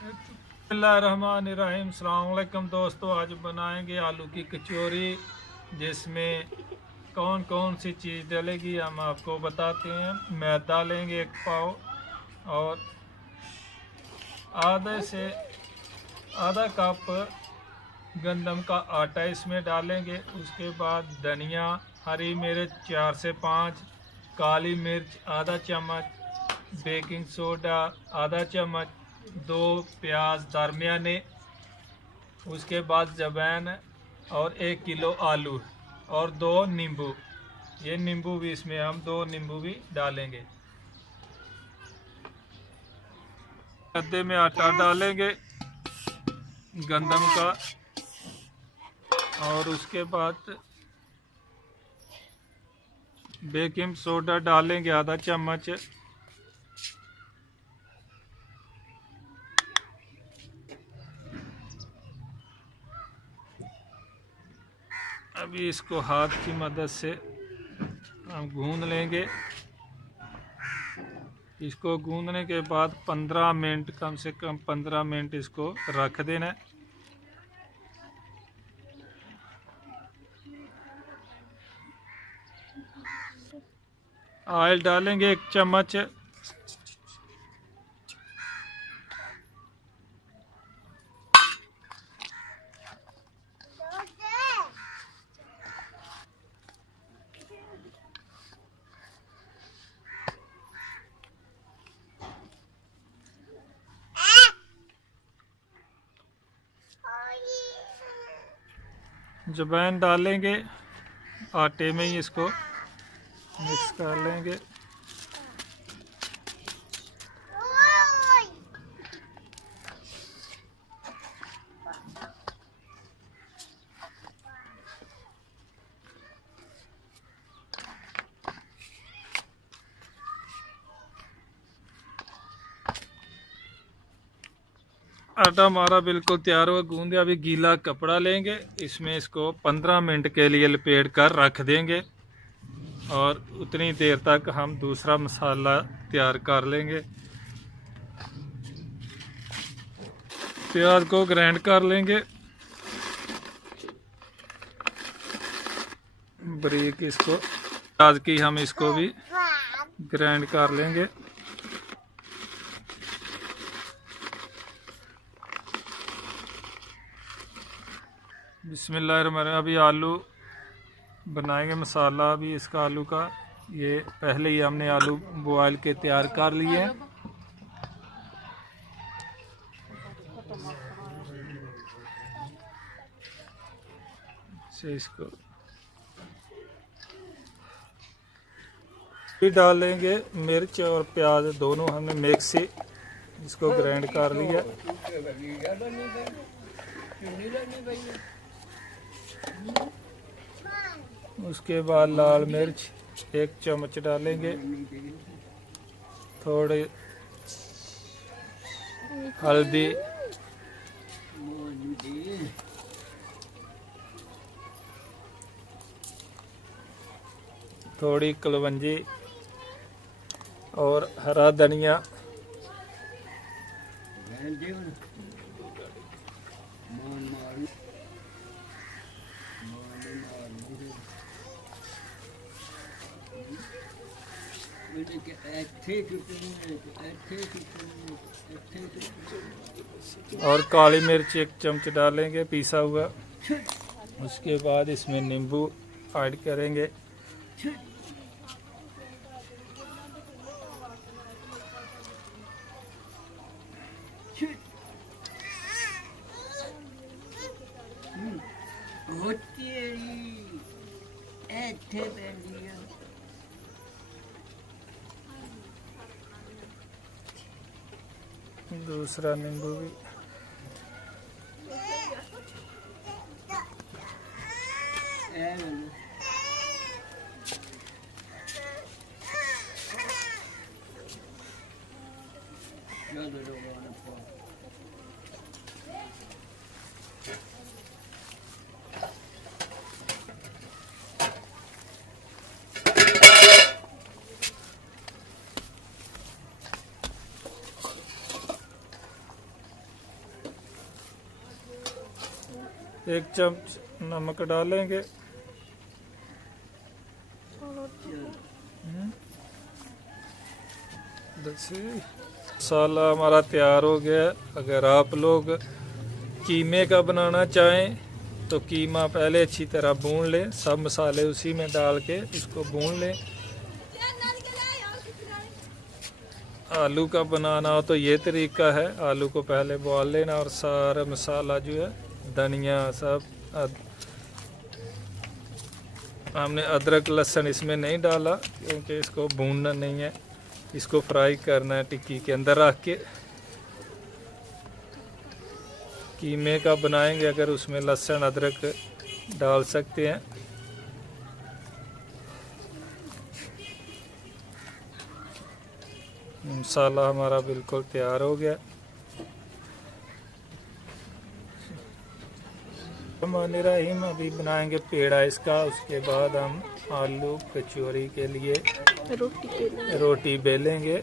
बिस्मिल्लाहिर्रहमानिर्रहीम। अस्सलाम वालेकुम दोस्तों, आज बनाएंगे आलू की कचौरी, जिसमें कौन कौन सी चीज़ डलेगी हम आपको बताते हैं। मैदा लेंगे 1 पाव और आधे से आधा कप गंदम का आटा इसमें डालेंगे। उसके बाद धनिया, हरी मिर्च 4 से 5, काली मिर्च आधा चम्मच, बेकिंग सोडा आधा चम्मच, 2 प्याज दरमियाने, उसके बाद जवैन और 1 किलो आलू और 2 नींबू। ये नींबू भी इसमें हम 2 नींबू भी डालेंगे। गद्दे में आटा डालेंगे गंदम का और उसके बाद बेकिंग सोडा डालेंगे आधा चम्मच। अभी इसको हाथ की मदद से हम गूंद लेंगे। इसको गूंदने के बाद 15 मिनट, कम से कम 15 मिनट इसको रख देना। ऑयल डालेंगे 1 चम्मच। जवैन डालेंगे, आटे में ही इसको मिक्स कर लेंगे। आटा हमारा बिल्कुल तैयार हुआ, गूंदे। अभी गीला कपड़ा लेंगे, इसमें इसको 15 मिनट के लिए लपेट कर रख देंगे और उतनी देर तक हम दूसरा मसाला तैयार कर लेंगे। प्याज को ग्राइंड कर लेंगे बारीक। इसको प्याज की हम इसको भी ग्राइंड कर लेंगे। बिस्मिल्लाहिर्रहमानिर्रहीम। अभी आलू बनाएंगे मसाला भी इसका आलू का। ये पहले ही हमने आलू बॉयल के तैयार कर लिए हैं। से इसको भी डालेंगे। मिर्च और प्याज दोनों हमने मिक्स से इसको ग्राइंड कर लिया। उसके बाद लाल मिर्च 1 चम्मच डालेंगे, थोड़ी हल्दी, थोड़ी कलवंजी और हरा धनिया। और काली मिर्च 1 चम्मच डालेंगे पीसा हुआ। उसके बाद इसमें नींबू ऐड करेंगे। दूसरा नींबू भी। 1 चम्मच नमक डालेंगे। मसाला हमारा तैयार हो गया। अगर आप लोग कीमे का बनाना चाहें तो कीमा पहले अच्छी तरह भून लें, सब मसाले उसी में डाल के उसको भून लें। आलू का बनाना हो तो ये तरीका है, आलू को पहले बॉईल लेना और सारा मसाला जो है, धनिया सब हमने अदरक लहसुन इसमें नहीं डाला क्योंकि इसको भूनना नहीं है, इसको फ्राई करना है टिक्की के अंदर रख के। कीमे का बनाएंगे अगर उसमें लहसुन अदरक डाल सकते हैं। मसाला हमारा बिल्कुल तैयार हो गया। रहीम अभी बनाएंगे पेड़ा इसका, उसके बाद हम आलू कचौरी के लिए रोटी बेलेंगे।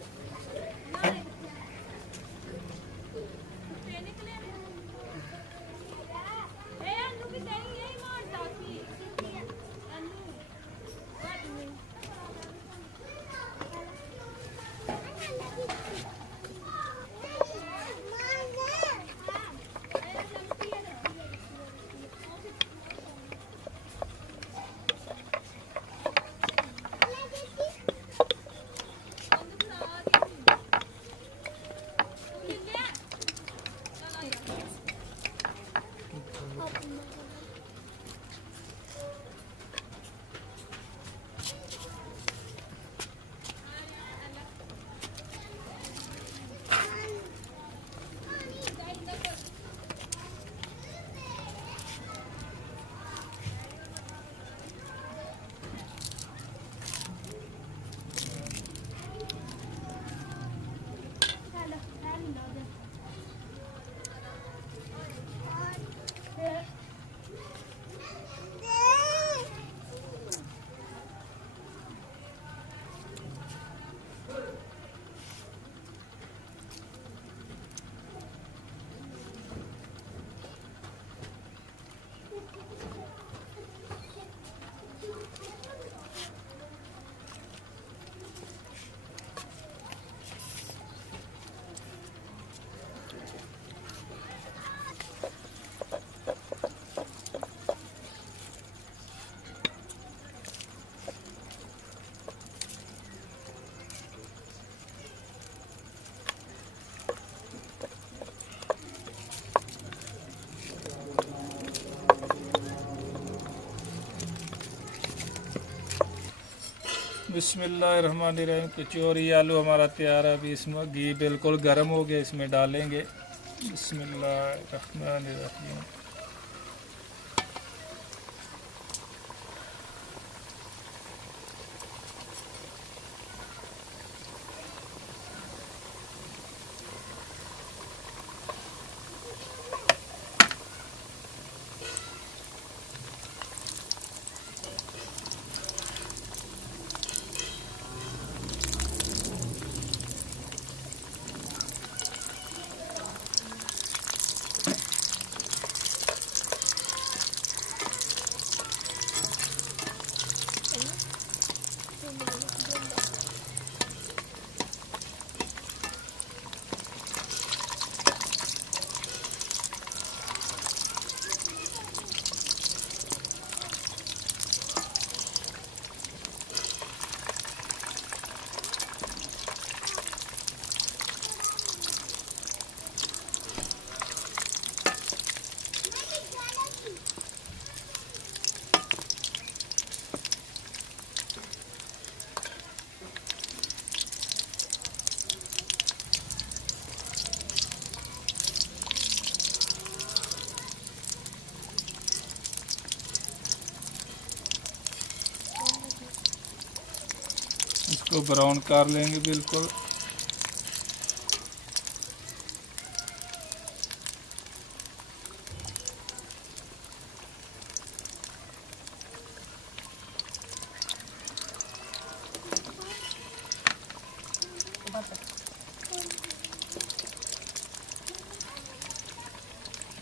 बिस्मिल्लाहिर्रहमानिर्रहीम। कचौरी आलू हमारा तैयार है। अभी इसमें घी बिल्कुल गर्म हो गया, इसमें डालेंगे। बिस्मिल्लाहिर्रहमानिर्रहीम। इसको ब्राउन कर लेंगे बिल्कुल।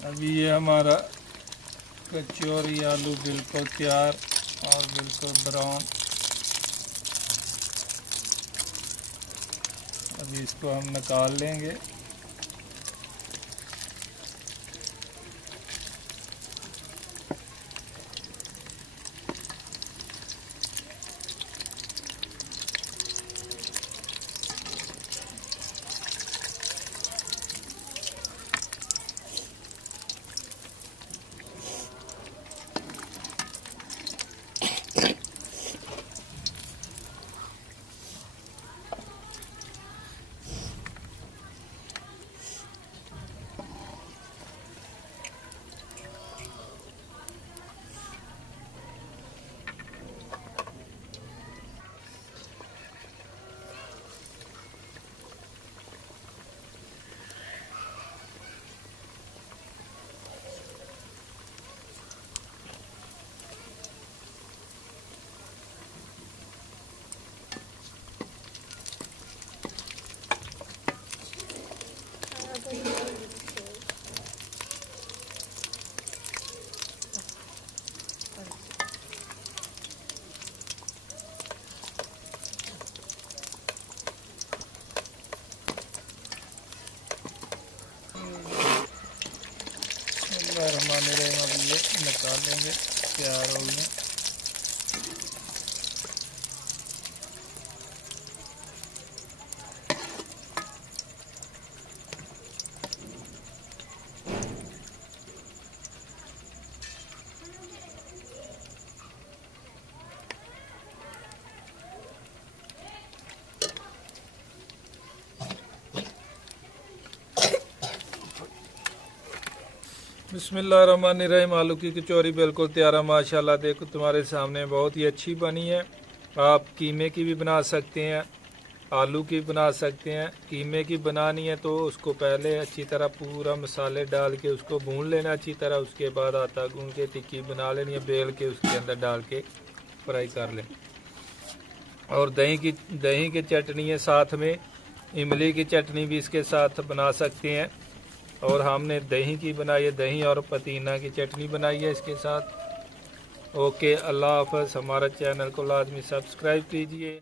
अभी ये हमारा कचौरी आलू बिल्कुल तैयार और बिल्कुल ब्राउन। अभी इसको हम निकाल लेंगे। अभी ये निकाल लेंगे, तैयार हो गए। बिस्मिल्लाहिर्रहमानिर्रहीम। आलू की कचौरी बिल्कुल तैयार है माशाल्लाह। देखो तुम्हारे सामने बहुत ही अच्छी बनी है। आप कीमे की भी बना सकते हैं, आलू की बना सकते हैं। कीमे की बनानी है तो उसको पहले अच्छी तरह पूरा मसाले डाल के उसको भून लेना अच्छी तरह। उसके बाद आटा गूंद के टिक्की बना लेनी है, बेल के उसके अंदर डाल के फ्राई कर लें। और दही की चटनी है, साथ में इमली की चटनी भी इसके साथ बना सकते हैं। और हमने दही की बनाई है, दही और पुदीना की चटनी बनाई है इसके साथ। ओके, अल्लाह हाफ़िज़। हमारा चैनल को लाजमी सब्सक्राइब कीजिए।